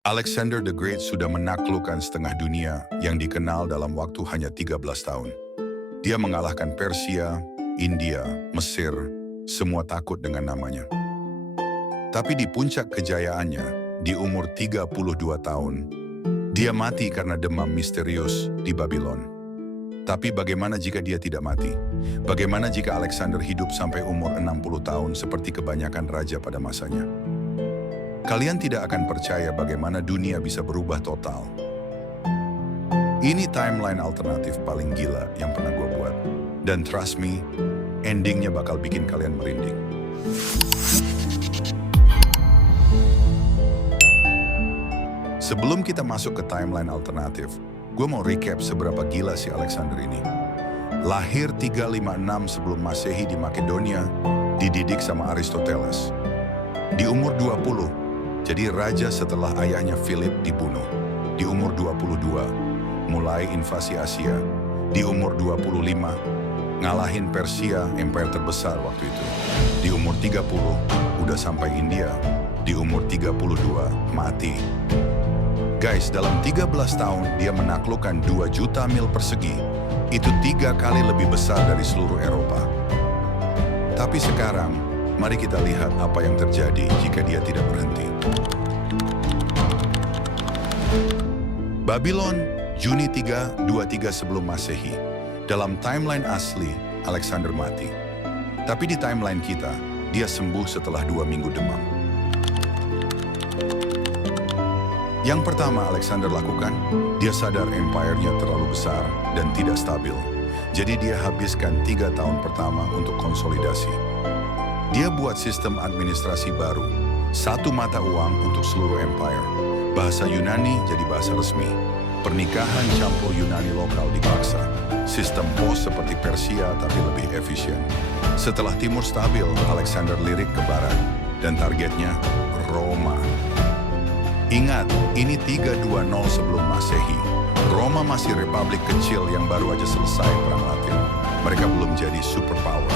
Alexander the Great sudah menaklukkan setengah dunia yang dikenal dalam waktu hanya 13 tahun. Dia mengalahkan Persia, India, Mesir, semua takut dengan namanya. Tapi di puncak kejayaannya, di umur 32 tahun, dia mati karena demam misterius di Babylon. Tapi bagaimana jika dia tidak mati? Bagaimana jika Alexander hidup sampai umur 60 tahun seperti kebanyakan raja pada masanya? Kalian tidak akan percaya bagaimana dunia bisa berubah total. Ini timeline alternatif paling gila yang pernah gue buat. Dan trust me, endingnya bakal bikin kalian merinding. Sebelum kita masuk ke timeline alternatif, gue mau recap seberapa gila si Alexander ini. Lahir 356 sebelum Masehi di Makedonia, dididik sama Aristoteles. Di umur 20, jadi raja setelah ayahnya Philip dibunuh. Di umur 22, mulai invasi Asia. Di umur 25, ngalahin Persia, empire terbesar waktu itu. Di umur 30, udah sampai India. Di umur 32, mati. Guys, dalam 13 tahun dia menaklukkan 2 juta mil persegi. Itu 3 kali lebih besar dari seluruh Eropa. Tapi sekarang, mari kita lihat apa yang terjadi jika dia tidak berhenti. Babylon, Juni 323 sebelum Masehi. Dalam timeline asli, Alexander mati. Tapi di timeline kita, dia sembuh setelah 2 minggu demam. Yang pertama Alexander lakukan, dia sadar empire-nya terlalu besar dan tidak stabil. Jadi dia habiskan 3 tahun pertama untuk konsolidasi. Dia buat sistem administrasi baru, satu mata uang untuk seluruh empire. Bahasa Yunani jadi bahasa resmi. Pernikahan campur Yunani lokal dipaksa. Sistem pos seperti Persia tapi lebih efisien. Setelah timur stabil, Alexander lirik ke barat. Dan targetnya Roma. Ingat, ini 320 sebelum Masehi. Roma masih republik kecil yang baru aja selesai perang Latin. Mereka belum jadi superpower.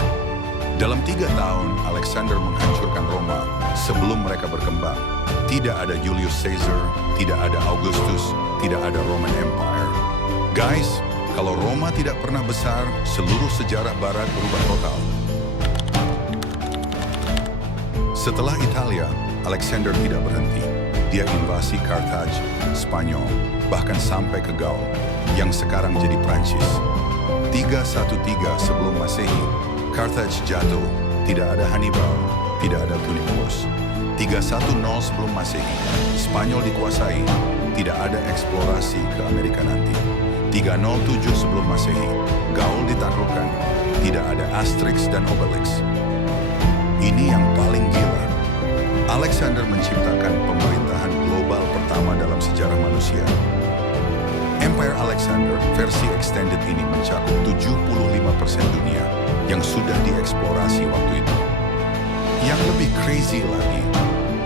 Dalam 3 tahun, Alexander menghancurkan Roma sebelum mereka berkembang. Tidak ada Julius Caesar, tidak ada Augustus, tidak ada Roman Empire. Guys, kalau Roma tidak pernah besar, seluruh sejarah barat berubah total. Setelah Italia, Alexander tidak berhenti. Dia invasi Carthage, Spanyol, bahkan sampai ke Gaul, yang sekarang jadi Prancis. 313 sebelum Masehi, Carthage jatuh, tidak ada Hannibal, tidak ada Tunipus. 310 sebelum Masehi, Spanyol dikuasai, tidak ada eksplorasi ke Amerika nanti. 307 sebelum Masehi, Gaul ditaklukkan, tidak ada Asterix dan Obelix. Ini yang paling gila. Alexander menciptakan pemerintahan global pertama dalam sejarah manusia. Empire Alexander versi extended ini mencakup 75% dunia yang sudah dieksplorasi waktu itu. Yang lebih crazy lagi,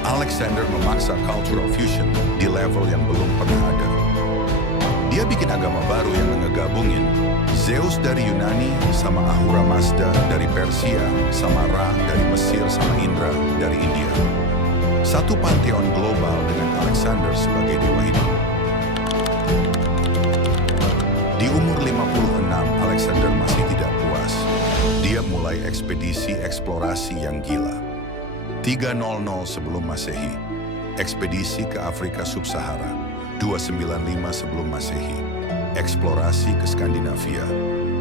Alexander memaksa cultural fusion di level yang belum pernah ada. Dia bikin agama baru yang ngegabungin Zeus dari Yunani sama Ahura Mazda dari Persia, sama Ra dari Mesir sama Indra dari India. Satu pantheon global dengan Alexander sebagai dewa hidup. Di umur 56, Alexander masih tidak puas. Dia mulai ekspedisi eksplorasi yang gila. 300 sebelum Masehi, ekspedisi ke Afrika Sub-Sahara. 295 sebelum Masehi, eksplorasi ke Skandinavia.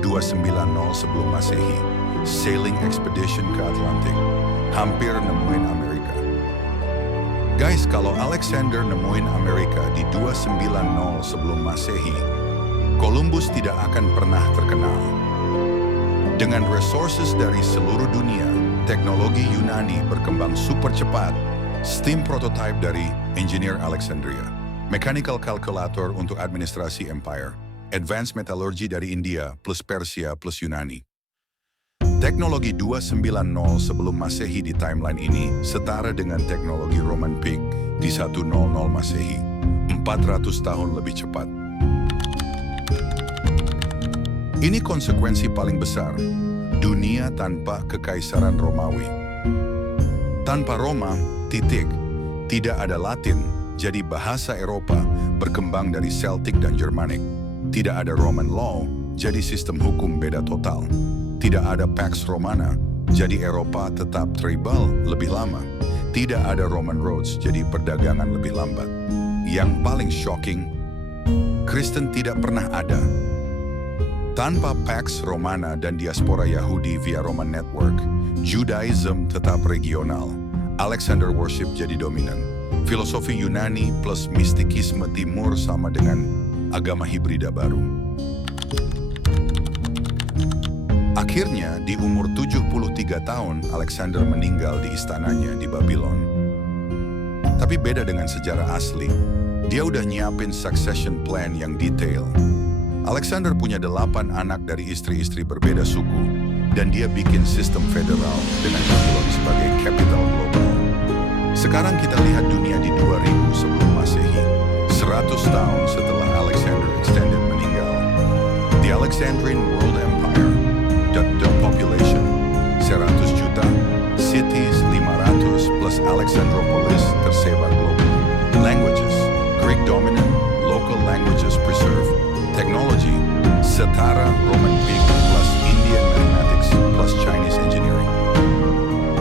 290 sebelum Masehi, sailing expedition ke Atlantik. Hampir nemuin Amerika. Guys, kalau Alexander nemuin Amerika di 290 sebelum Masehi, Columbus tidak akan pernah terkenal. Dengan resources dari seluruh dunia, teknologi Yunani berkembang super cepat, steam prototype dari engineer Alexandria, mechanical calculator untuk administrasi empire, advanced metallurgy dari India plus Persia plus Yunani. Teknologi 290 sebelum Masehi di timeline ini setara dengan teknologi Roman Peak di 100 Masehi, 400 tahun lebih cepat. Ini konsekuensi paling besar, dunia tanpa kekaisaran Romawi. Tanpa Roma, tidak ada Latin, jadi bahasa Eropa berkembang dari Celtic dan Germanic. Tidak ada Roman Law, jadi sistem hukum beda total. Tidak ada Pax Romana, jadi Eropa tetap tribal lebih lama. Tidak ada Roman Roads, jadi perdagangan lebih lambat. Yang paling shocking, Kristen tidak pernah ada. Tanpa Pax Romana dan diaspora Yahudi via Roman Network, Judaism tetap regional. Alexander worship jadi dominan. Filosofi Yunani plus mistikisme Timur sama dengan agama hibrida baru. Akhirnya, di umur 73 tahun, Alexander meninggal di istananya di Babylon. Tapi beda dengan sejarah asli, dia udah nyiapin succession plan yang detail. Alexander punya 8 anak dari istri-istri berbeda suku, dan dia bikin sistem federal dengan Babylon sebagai capital global. Sekarang kita lihat dunia di 2000 sebelum Masehi, 100 tahun setelah Alexander Extended meninggal. The Alexandrian World Empire, the population 100 juta, cities 500 plus Alexandropolis tersebar global. Languages, Greek dominant, local languages preserved. Technology, setara Roman Greek plus Indian mathematics plus Chinese engineering.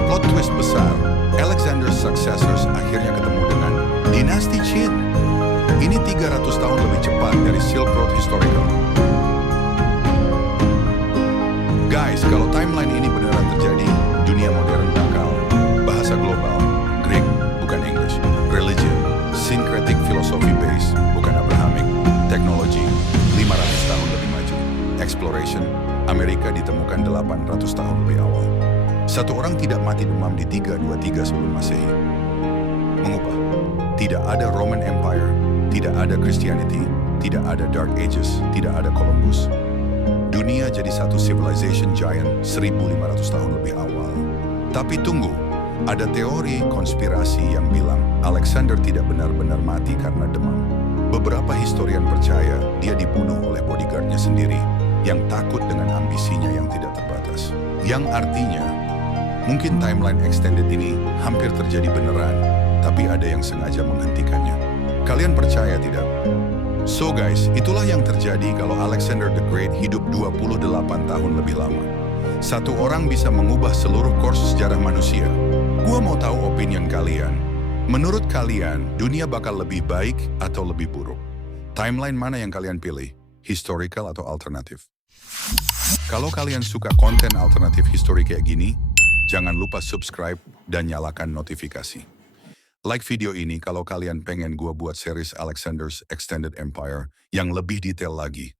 Plot twist besar, Alexander's successors akhirnya ketemu dengan dinasti Qin. Ini 300 tahun lebih cepat dari Silk Road Historical. Guys, kalau timeline ini beneran terjadi, dunia modern bakal bahasa global, Greek, bukan English, religion, syncretic philosophy base, bukan Abrahamic, teknologi, 500 tahun lebih maju, exploration, Amerika ditemukan 800 tahun lebih awal. Satu orang tidak mati demam di 323 sebelum Masehi. Mengubah. Tidak ada Roman Empire, tidak ada Christianity, tidak ada Dark Ages, tidak ada Columbus. Dunia jadi satu civilization giant 1500 tahun lebih awal. Tapi tunggu, ada teori konspirasi yang bilang Alexander tidak benar-benar mati karena demam. Beberapa historian percaya dia dibunuh oleh bodyguardnya sendiri yang takut dengan ambisinya yang tidak terbatas. Yang artinya, mungkin timeline extended ini hampir terjadi beneran, tapi ada yang sengaja menghentikannya. Kalian percaya tidak? So guys, itulah yang terjadi kalau Alexander the Great hidup 28 tahun lebih lama. Satu orang bisa mengubah seluruh course sejarah manusia. Gua mau tahu opinion kalian. Menurut kalian, dunia bakal lebih baik atau lebih buruk? Timeline mana yang kalian pilih? Historical atau alternatif? Kalau kalian suka konten alternatif histori kayak gini, jangan lupa subscribe dan nyalakan notifikasi. Like video ini kalau kalian pengen gua buat series Alexander's Extended Empire yang lebih detail lagi.